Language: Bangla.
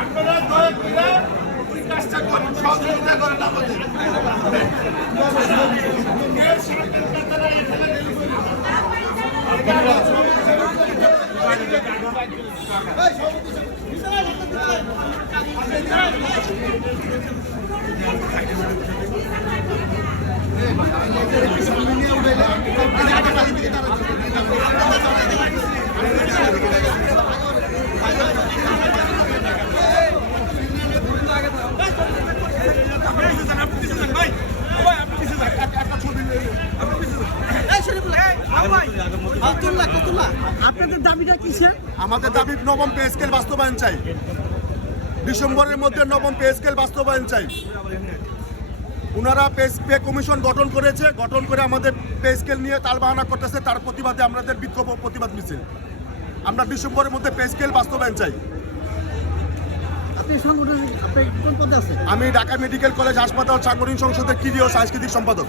আপনারা দয়া করে ওই কাজটা করুন, সহযোগিতা করেন আমাদের। আপনাদের দাবিটা কিসের? আমাদের দাবি নবম পে স্কেল বাস্তবায়ন চাই। ডিসেম্বরের মধ্যে নবম পে স্কেল বাস্তবায়ন চাই। ওনারা পে কমিশন গঠন করেছে, গঠন করে আমাদের পে স্কেল নিয়ে তালবাহানা করতেছে, তার প্রতিবাদে আমাদের বিক্ষোভ প্রতিবাদ মিছিল। আমরা ডিসেম্বরের মধ্যে পে স্কেল বাস্তবায়ন চাই। আপনি কোন পদে আছেন? আমি ঢাকা মেডিকেল কলেজ হাসপাতাল সাংগঠনিক সংসদের ক্রীড়া ও সাংস্কৃতিক সম্পাদক।